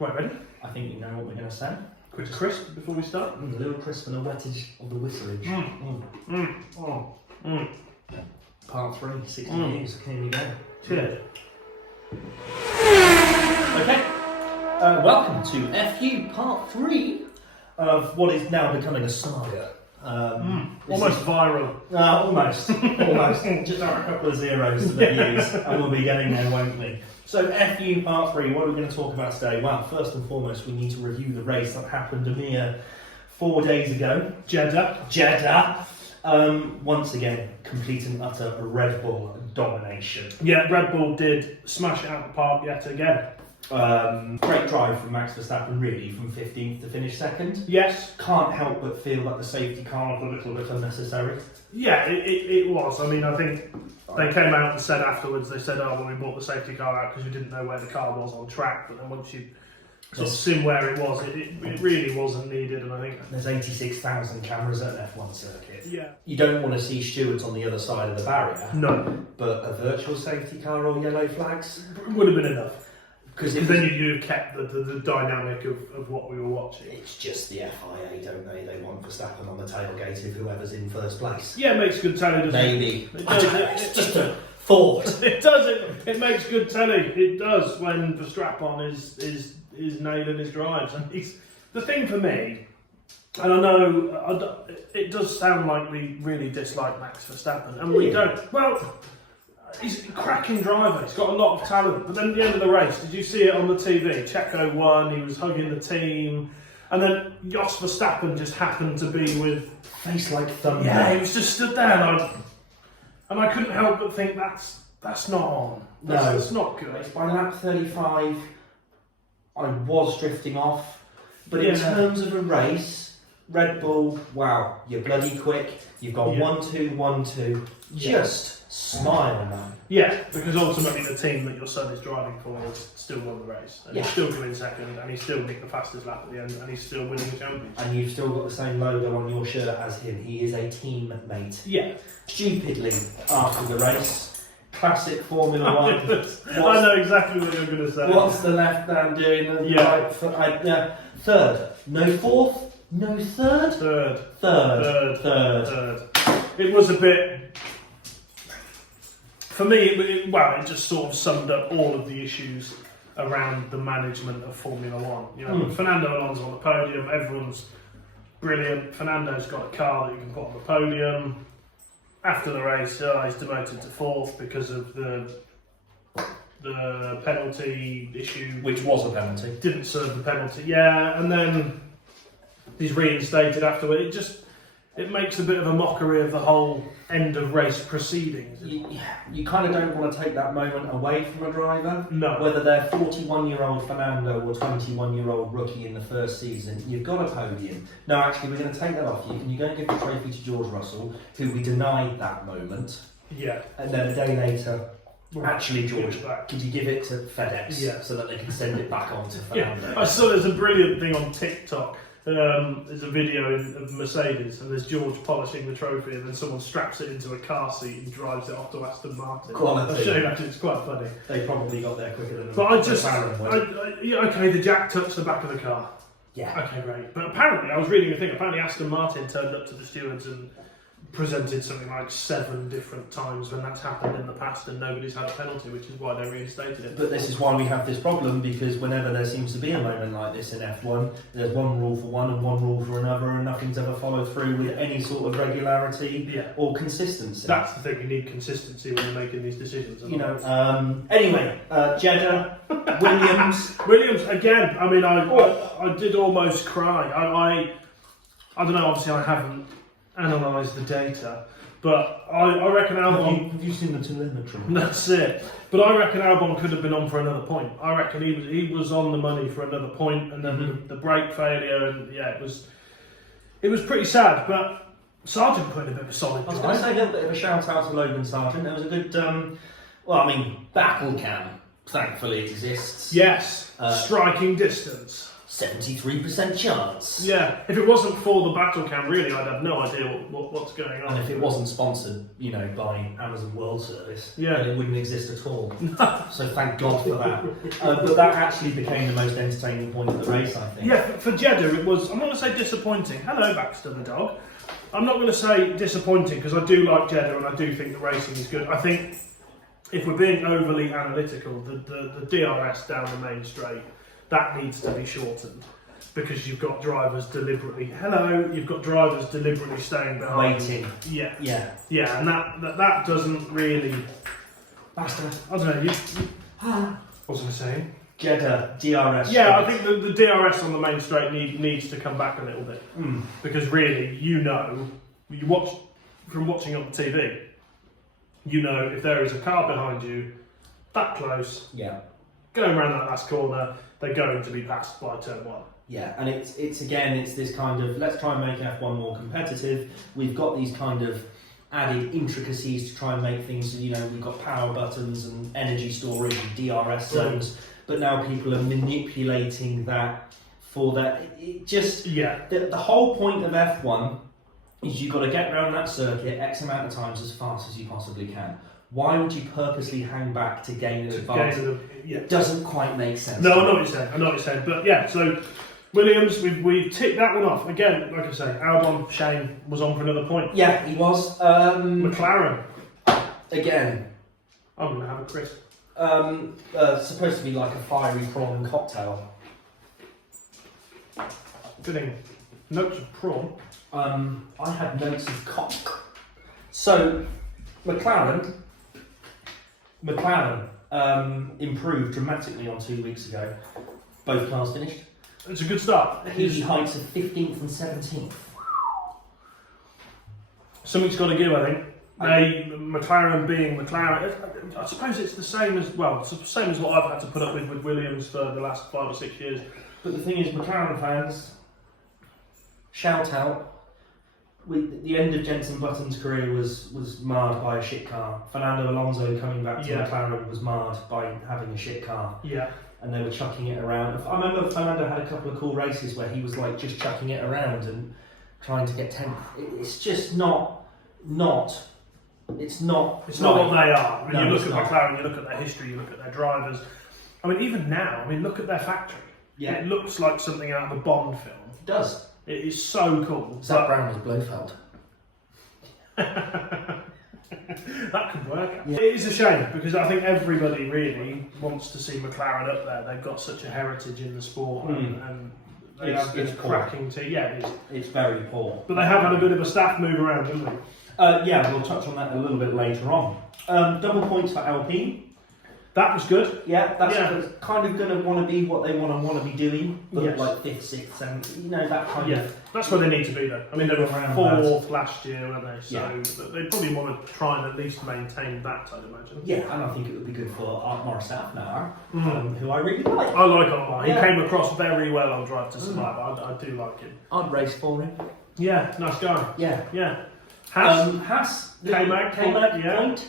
Right, ready? I think you know what we're going to say. Quick crisp before we start. A little crisp and a wettage of the whistlage. Part 3, 60 years. Here we go. Cheers. Okay. Welcome to FU Part 3 of what is now becoming a saga. Almost viral. Almost. Just add a couple of zeros to the views and we'll be getting there, won't we? So FU Part 3, what are we going to talk about today? Well, first and foremost, we need to review the race that happened a mere 4 days ago. Jeddah. Once again, complete and utter Red Bull domination. Yeah, Red Bull did smash it out of the park yet again. Great drive from Max Verstappen, really, from 15th to finish second. Yes. Can't help but feel like the safety car was a little bit unnecessary. Yeah, it was. I mean, I think they came out and said afterwards, they said, oh, well, we brought the safety car out because we didn't know where the car was on track. But then once you sort of seen where it was, it really wasn't needed. And I think there's 86,000 cameras at an F1 circuit. Yeah. You don't want to see stewards on the other side of the barrier. No. But a virtual safety car or yellow flags would have been enough. Because then you'd have kept the dynamic of what we were watching. It's just the FIA, don't they? They want Verstappen on the tailgate of whoever's in first place. Yeah, it makes good telly, doesn't it? Maybe. It does. It's just a thought. It does. It makes good telly. It does when Verstappen is nailing his drives. And the thing for me, and I know it does sound like we really dislike Max Verstappen, and we don't. Well, he's a cracking driver. He's got a lot of talent. But then at the end of the race, did you see it on the TV? Checo won. He was hugging the team, and then Jos Verstappen just happened to be with face like thunder. Yeah, he was just stood there, and I couldn't help but think that's not on. That's not good. By lap 35, I was drifting off, but in terms of a race, Red Bull, wow, you're bloody quick. You've got 1-2, 1-2. Just smile, man. Yeah, because ultimately the team that your son is driving for has still won the race. And he's still coming second, and he's still nicked the fastest lap at the end, and he's still winning the championship. And you've still got the same logo on your shirt as him. He is a teammate. Yeah. Stupidly, after the race, classic Formula One. I know exactly what you're going to say. What's the left man doing? Right foot? Third. No fourth? No third? Third. It was a bit... For me, it just sort of summed up all of the issues around the management of Formula One. You know, Fernando Alonso on the podium, everyone's brilliant. Fernando's got a car that you can put on the podium. After the race, he's demoted to fourth because of the penalty issue. Which was a penalty. Didn't serve the penalty, yeah. And then he's reinstated afterward. It makes a bit of a mockery of the whole end of race proceedings. You kind of don't want to take that moment away from a driver. No. Whether they're 41-year-old Fernando or 21-year-old rookie in the first season, you've got a podium. No, actually, we're going to take that off you. Can you go and give the trophy to George Russell, who we denied that moment? Yeah. And then a day later, actually, George, could you give it to FedEx so that they can send it back on to Fernando? Yeah. I saw there's a brilliant thing on TikTok. There's a video of Mercedes, and there's George polishing the trophy, and then someone straps it into a car seat and drives it off to Aston Martin. Quality. I'll show you actually, it's quite funny. They probably got there quicker than. But okay, the jack touched the back of the car. Yeah. Okay, great. But apparently, I was reading a thing. Apparently, Aston Martin turned up to the stewards and presented something like 7 different times when that's happened in the past, and nobody's had a penalty, which is why they reinstated it. But this is why we have this problem, because whenever there seems to be a moment like this in F1, there's one rule for one and one rule for another, and nothing's ever followed through with any sort of regularity or consistency. That's the thing, you need consistency when you're making these decisions. You know. Anyway, Jeddah, Williams again. I mean, I did almost cry. I don't know. Obviously, I haven't analyse the data, but I reckon Albon... Have you seen the telemetry? That's it. But I reckon Albon could have been on for another point. I reckon he was on the money for another point, and then the brake failure, and it was pretty sad. But Sargent put in a bit of a solid drive. I was going to say a little bit of a shout out to Logan Sargent. There was a good, battle cam thankfully exists. Yes, striking distance. 73% chance. Yeah, if it wasn't for the battle cam, really, I'd have no idea what's going on. And if it wasn't sponsored, by Amazon World Service, then it wouldn't exist at all. So thank God for that. But that actually became the most entertaining point of the race, I think. Yeah, for Jeddah, it was, I'm not going to say disappointing. Hello, Baxter the dog. I'm not going to say disappointing because I do like Jeddah and I do think the racing is good. I think if we're being overly analytical, the DRS down the main straight, that needs to be shortened because you've got drivers deliberately staying behind. Waiting. Yeah, and that doesn't really. Baxter. I don't know. What was I saying? Jeddah DRS. Yeah, I think the DRS on the main straight needs to come back a little bit because really, from watching on the TV, if there is a car behind you that close, going around that last corner, they're going to be passed by turn one. Yeah, and it's this kind of, let's try and make F1 more competitive. We've got these kind of added intricacies to try and make things, we've got power buttons and energy storage and DRS zones, but now people are manipulating that for that. The whole point of F1 is you've got to get around that circuit X amount of times as fast as you possibly can. Why would you purposely hang back to gain an advantage? It doesn't quite make sense. No, I know what you're saying. But yeah, so Williams, we've ticked that one off. Again, like I say, Albon, Shane was on for another point. Yeah, he was. McLaren. Again. I'm going to have a crisp. Supposed to be like a fiery prawn cocktail. Getting notes of prawn. I had notes of cock. So, McLaren improved dramatically on 2 weeks ago. Both cars finished. It's a good start. He heights of 15th and 17th. Something's got to give, I think. McLaren being McLaren, I suppose it's the same as what I've had to put up with Williams for the last 5 or 6 years. But the thing is, McLaren fans, shout out. The end of Jenson Button's career was marred by a shit car. Fernando Alonso coming back to McLaren was marred by having a shit car. Yeah. And they were chucking it around. I remember Fernando had a couple of cool races where he was like just chucking it around and trying to get 10th. It's just not. It's not what they are. I mean, you look at McLaren, you look at their history, you look at their drivers. I mean, even now, look at their factory. Yeah. It looks like something out of a Bond film. It does. It is so cool. Zach Brown was Blofeld. That could work. Yeah. It is a shame because I think everybody really wants to see McLaren up there. They've got such a heritage in the sport and they have this cracking team. Yeah, it's very poor. But they have had a bit of a staff move around, haven't they? Yeah, we'll touch on that a little bit later on. Double points for Alpine. That was good. Yeah, that's kind of going to want to be what they want to be doing, but like 5th, 6th, 7th, that kind of... That's where they need to be though. I mean, they were 4th last year, weren't they? So they probably want to try and at least maintain that, I'd imagine. Yeah, and I think it would be good for Art Morissette now, who I really like. I like Art. He came across very well on Drive to Survive. I do like him. I'd race for him. Yeah, nice guy. Yeah. Haas, K-Mag point.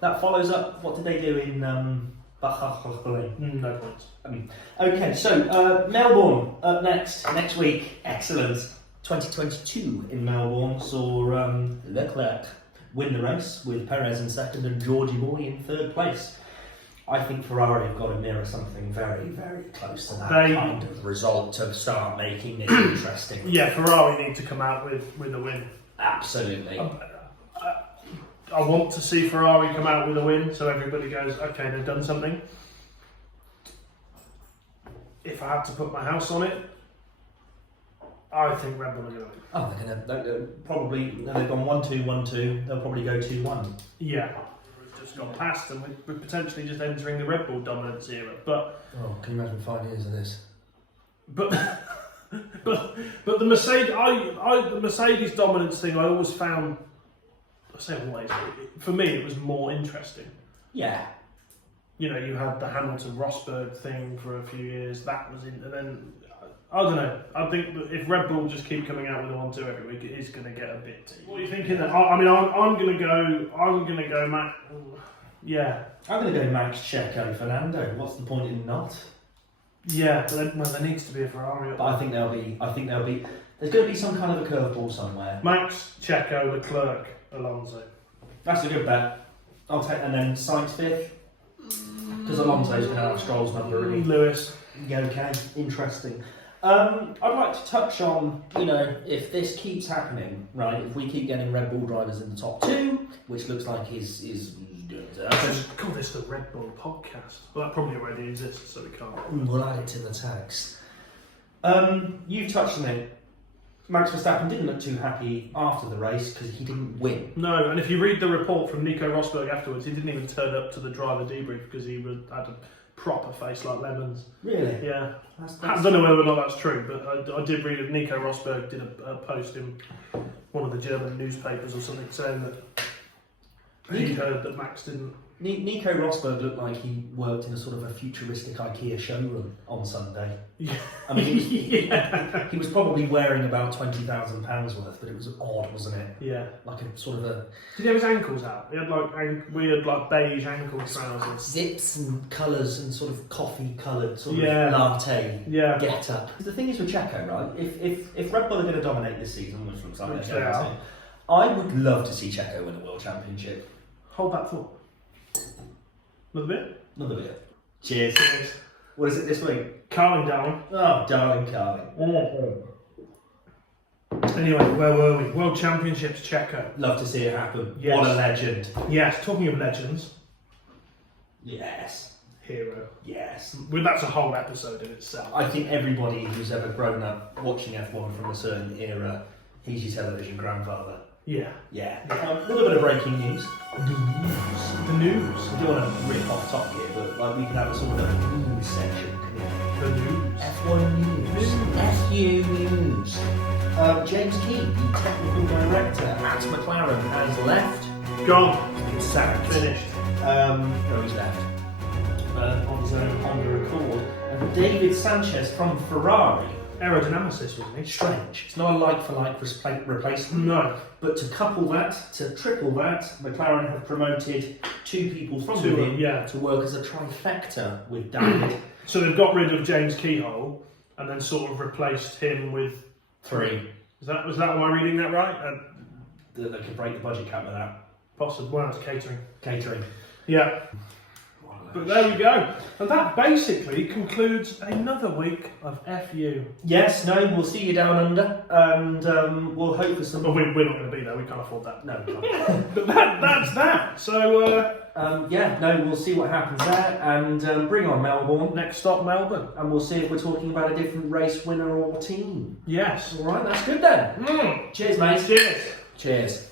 That follows up, what did they do in no points. Okay, so Melbourne up next week. Excellent. 2022 in Melbourne saw Leclerc win the race with Perez in second and Georgie Boy in third place. I think Ferrari have got to mirror something very, very close to that kind of result to start making this interesting. Yeah, Ferrari need to come out with a win. Absolutely. I want to see Ferrari come out with a win so everybody goes, okay, they've done something. If I had to put my house on it, I think Red Bull are going to win. Oh, they're probably, they've gone 1-2, 1-2, they'll probably go 2-1. Yeah. We've just gone past and we're potentially just entering the Red Bull dominance era. But can you imagine 5 years of this? But the Mercedes, the Mercedes dominance thing, I always found. I say always. For me, it was more interesting. Yeah. You had the Hamilton-Rosberg thing for a few years. That was in, and then I don't know. I think that if Red Bull just keep coming out with a 1-2 every week, it is going to get a bit tedious. What are you thinking? Then? I'm going to go Max. Yeah. I'm going to go Max, Checo, Fernando. What's the point in not? Yeah, there needs to be a Ferrari. But I think there'll be. There's going to be some kind of a curveball somewhere. Max, Checo, Leclerc, Alonso. That's a good bet. I'll take, and then Sainz fifth, because Alonso's going to have Stroll's number. Really. Lewis. Yeah, okay, interesting. I'd like to touch on, if this keeps happening, right? If we keep getting Red Bull drivers in the top 2, which looks like is doing that. Just call this the Red Bull podcast. Well, that probably already exists, so we can't. We'll add it to the tags. You've touched on it. Max Verstappen didn't look too happy after the race because he didn't win. No, and if you read the report from Nico Rosberg afterwards, he didn't even turn up to the driver debrief because he had a proper face like lemons. Really? Yeah. That's I don't know whether or not that's true, but I did read it. Nico Rosberg did a post in one of the German newspapers or something saying that he heard that Max didn't. Nico Rosberg looked like he worked in a sort of a futuristic IKEA showroom on Sunday. Yeah. I mean, he was probably wearing about £20,000 worth, but it was odd, wasn't it? Yeah. Like a sort of a... Did he have his ankles out? He had weird beige ankle trousers. Zips and colours and sort of coffee-coloured sort of Yeah. latte Yeah. get-up. The thing is with Checo, right? If Red Bull are going to dominate this season, which looks like Which they're they going are. to, I would love to see Checo win a World Championship. Hold that thought. Another bit? Another bit. Cheers. Cheers. What is it this week? Carling, darling. Oh, darling Carly. Anyway, where were we? World Championships, Checo. Love to see it happen. Yes. What a legend. Yes, talking of legends, Yes. hero. Yes. Well, that's a whole episode in itself. I think everybody who's ever grown up watching F1 from a certain era, he's your television grandfather. Yeah. Yeah. A little bit of breaking news. The news. I don't want to rip off top here, but we can have a sort of a news section. The news. F1 news. FU news. James Key, the technical director at McLaren, has left. Gone. He's been sacked. Finished. No, he's left. On his own under accord. And David Sanchez from Ferrari. Aerodynamicist, wasn't he? Strange. It's not a like-for-like replacement. No. But to couple that, to triple that, McLaren have promoted 2 people from within to work as a trifecta with David. So they've got rid of James Keyhole and then sort of replaced him with 3. Was that am I reading that right? They could break the budget cap with that. Possibly. Well, it's catering. Catering. Yeah. But there we go. And that basically concludes another week of FU. Yes, no, we'll see you down under, and we'll hope for some... But we're not going to be there, we can't afford that. No, we can't. But that's that. So, we'll see what happens there, and bring on Melbourne. next stop, Melbourne. And we'll see if we're talking about a different race winner or team. Yes. All right, that's good then. Cheers, mate. Cheers. Cheers.